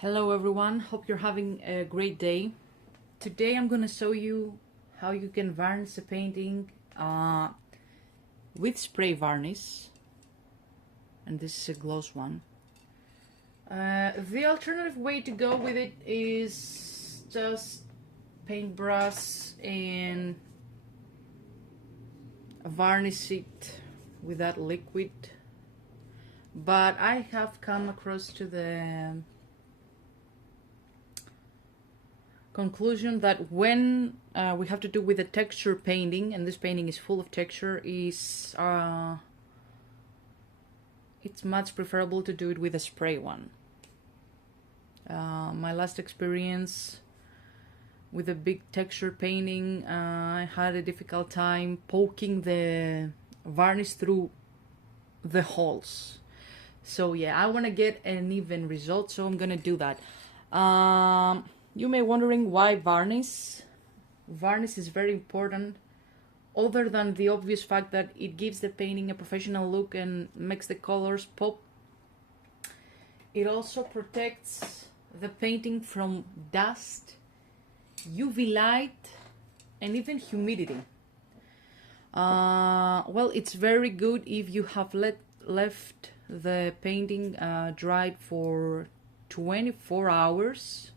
Hello everyone, hope you're having a great day. Today I'm gonna show you how you can varnish a painting with spray varnish, and this is a gloss one. The alternative way to go with it is just paintbrush and varnish it with that liquid, but I have come across to the conclusion that when we have to do with a texture painting, and this painting is full of texture, is it's much preferable to do it with a spray one. My last experience with a big texture painting, I had a difficult time poking the varnish through the holes. So yeah, I want to get an even result, so I'm gonna do that. You may be wondering why varnish. Varnish is very important, other than the obvious fact that it gives the painting a professional look and makes the colors pop. It also protects the painting from dust, UV light, and even humidity. Well, it's very good if you have left the painting dried for 24 hours.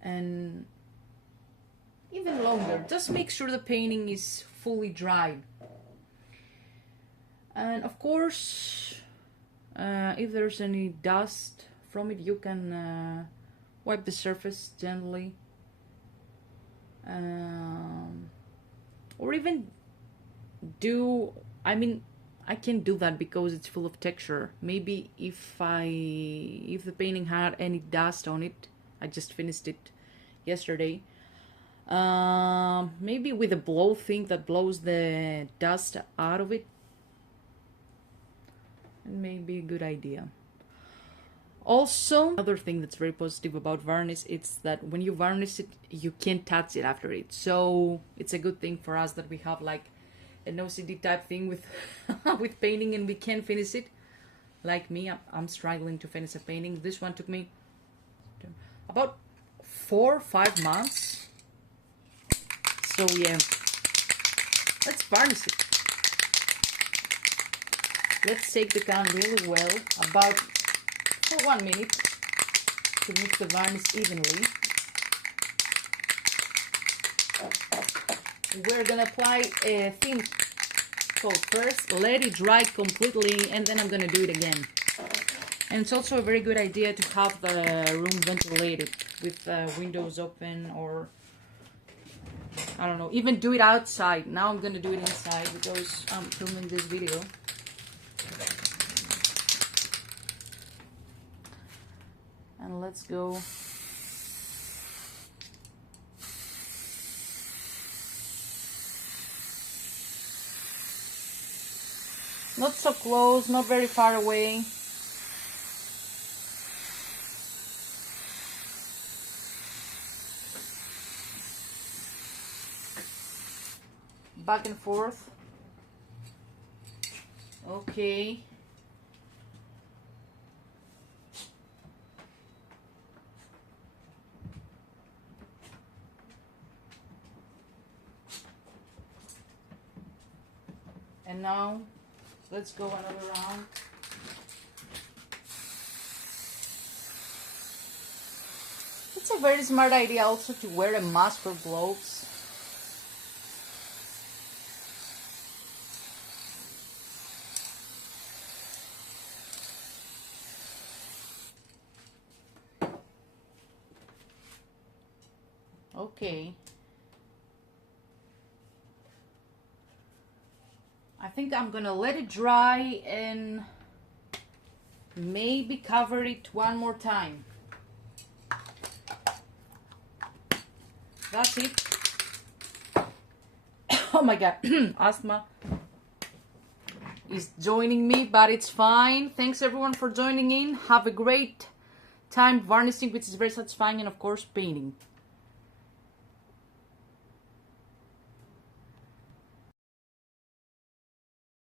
And even longer. Just make sure the painting is fully dried. And of course, if there's any dust from it, you can wipe the surface gently, or even do, I can do that because it's full of texture. Maybe if the painting had any dust on it, I just finished it yesterday, maybe with a blow thing that blows the dust out of it, it may be a good idea. Also, another thing that's very positive about varnish, it's that when you varnish it, you can't touch it after it. So it's a good thing for us that we have like an OCD type thing with with painting and we can't finish it. Like me, I'm struggling to finish a painting. This one took me about 4 or 5 months. So yeah, let's varnish it. Let's take the can really well, about for 1 minute, to mix the varnish evenly. We're gonna apply a thin coat first, let it dry completely, and then I'm gonna do it again. And it's also a very good idea to have the room ventilated with windows open, or I don't know, even do it outside. Now I'm gonna do it inside because I'm filming this video. And let's go. Not so close, not very far away. Back and forth. Okay. And now let's go another round. It's a very smart idea also to wear a mask or gloves. Okay. I think I'm gonna let it dry and maybe cover it one more time. That's it. Oh my god, asthma is joining me, but it's fine. Thanks everyone for joining in. Have a great time varnishing, which is very satisfying, and of course painting.